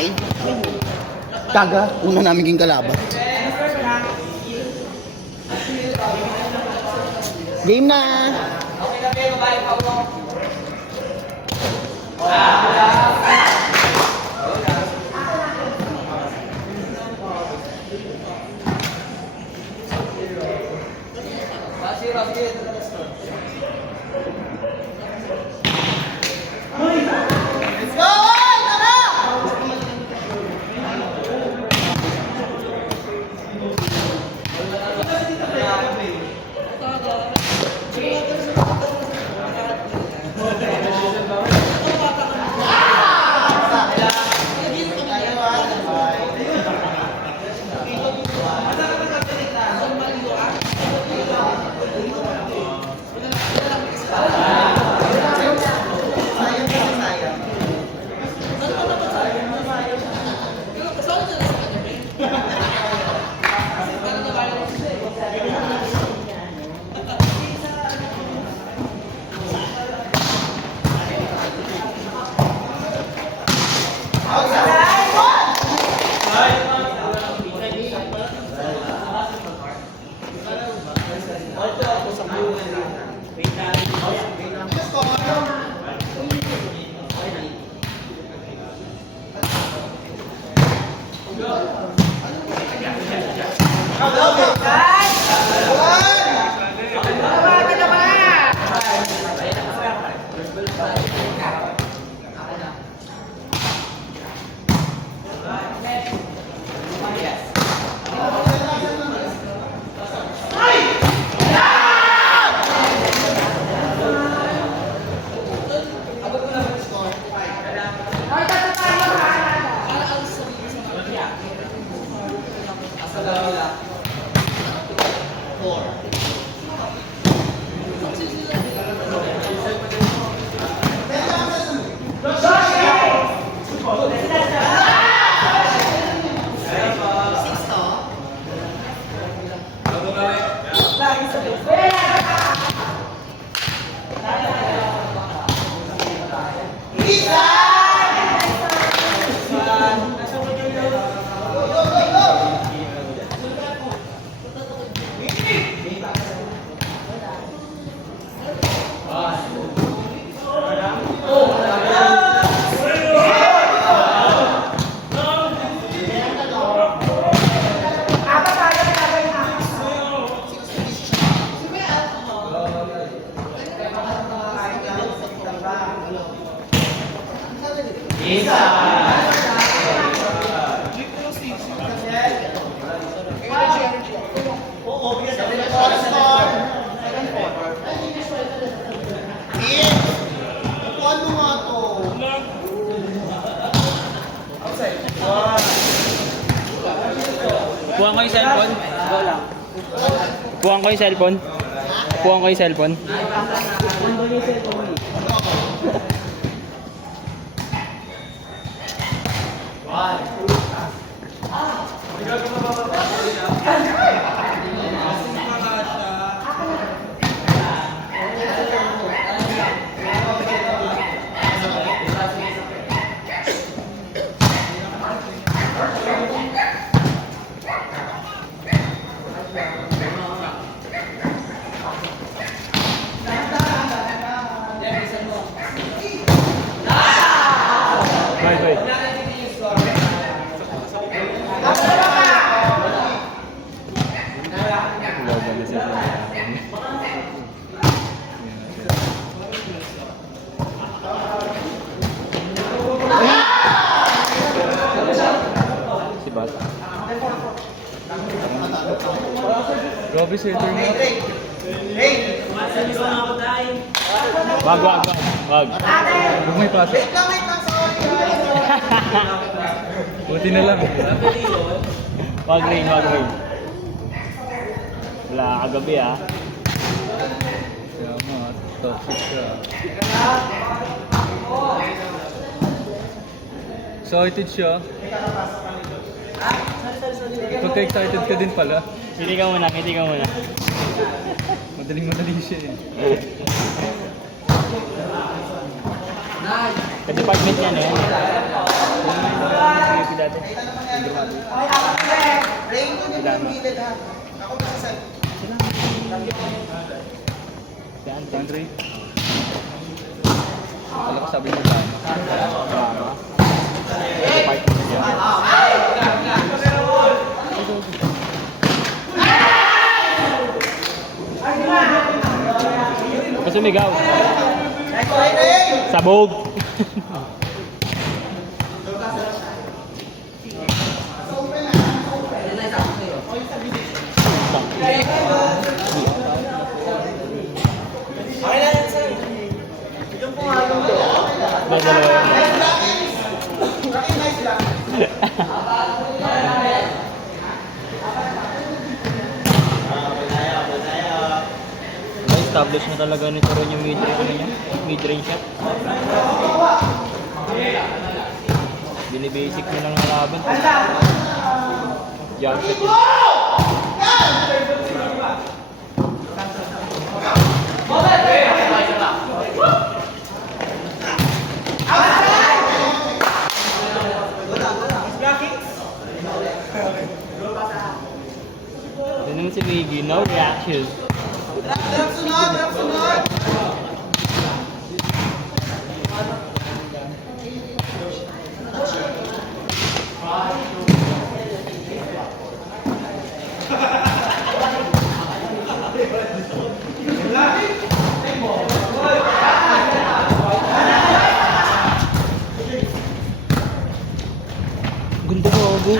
Ay. Kaga, una namin king kalaban. Game na! Buwan ko yung cellphone. Buwan ko yung cellphone. Buwan ko yung cellphone. Grabe sa ito mo. Wag. Huwag may pasok. Buti na lang. Wag rin. Wala kagabi ah. Kaya mo, toxic ka. Excited siya. Pagka-excited ka din pala. Hindi ka muna. Madaling siya eh. Sa department niya na yan. dati. Rainbow niyo Ilan? yung gilid ha. Ako masasal. Yan, country. Talaga sabi mo ba? Fight mo siya. Kasi sumigaw. Sabog. Establish na talaga nito rin yung mid-range shot. Binibasic nyo lang ng laban. Jump shot yun. Ito naman si Miggy, no reaction. Drop sunod, drop sunod. Ganda ko, Ago.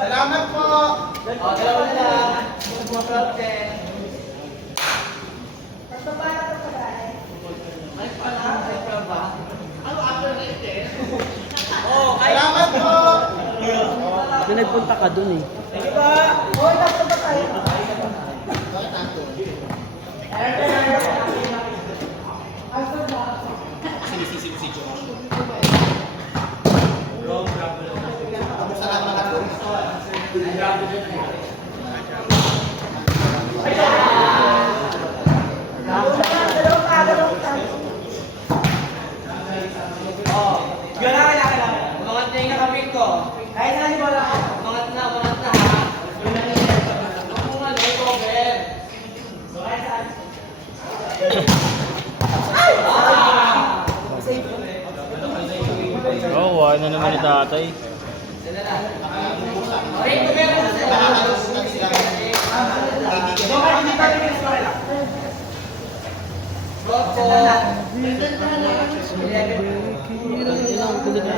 Salamat po. Salamat po. Doon nagpunta ka doon eh. Oo, oh, na naman ni tatay. Ano na ng buhat na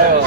ayo.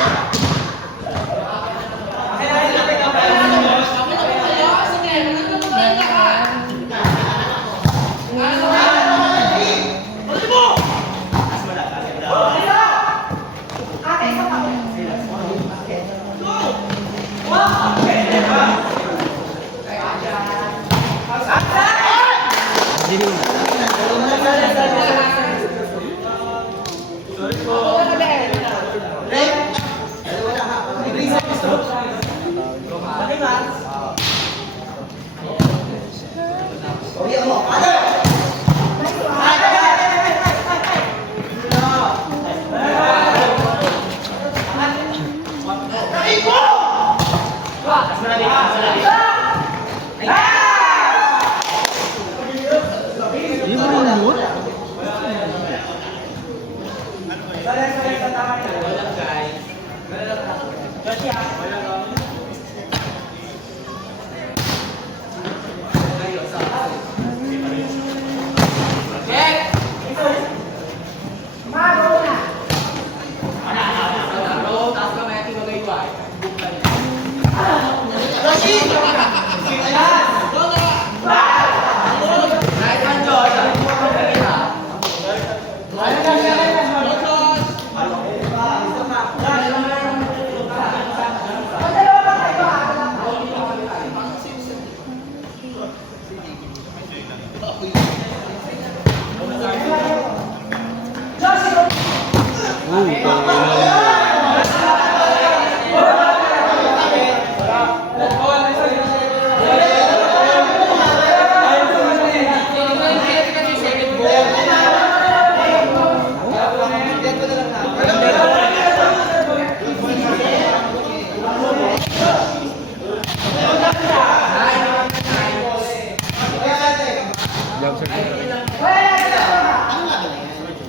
Jump shot.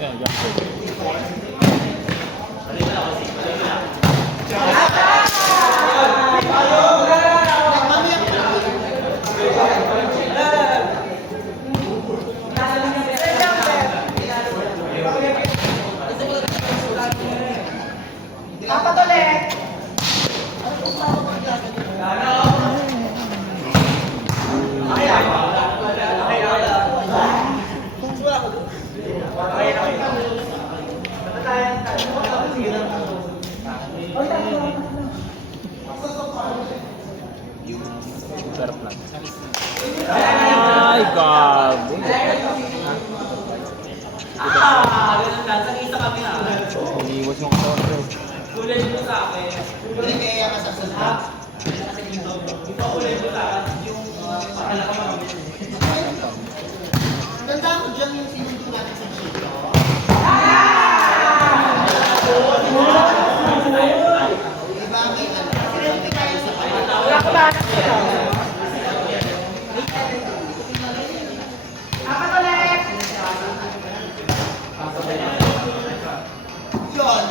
Yeah, jump shot. Sarap lang. Ay, gago. Iniwas mo ko sa Tandaan ko dyan yung sinundo natin sa Chico. Diba may ano, may tayo sa kanila. Yun.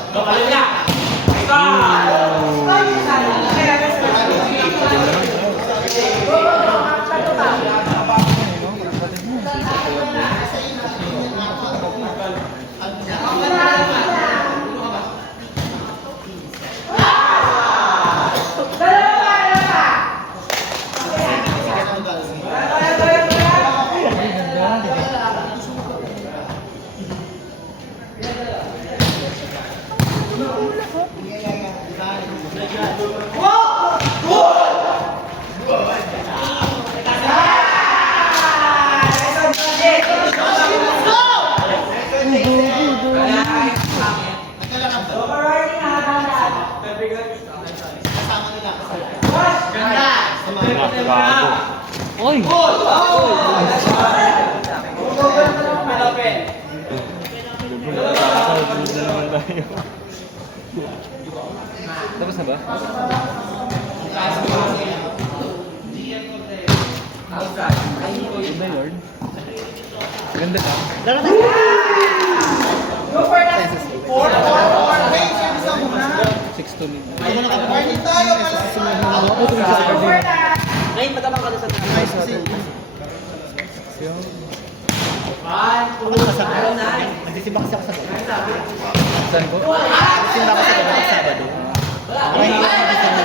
gago. Oy! Tapos na ba? Ganda yun. Ganda ka. Go for that. 6 to me. Warning tayo pala. Go for that. Ngayon, matamang ka na sa tayo. Nagsisimba kasi ako sa gabi. Saan ko? Nagsisimba ako sa gabi ng Sabado. Kaya hindi ako nagsisimba.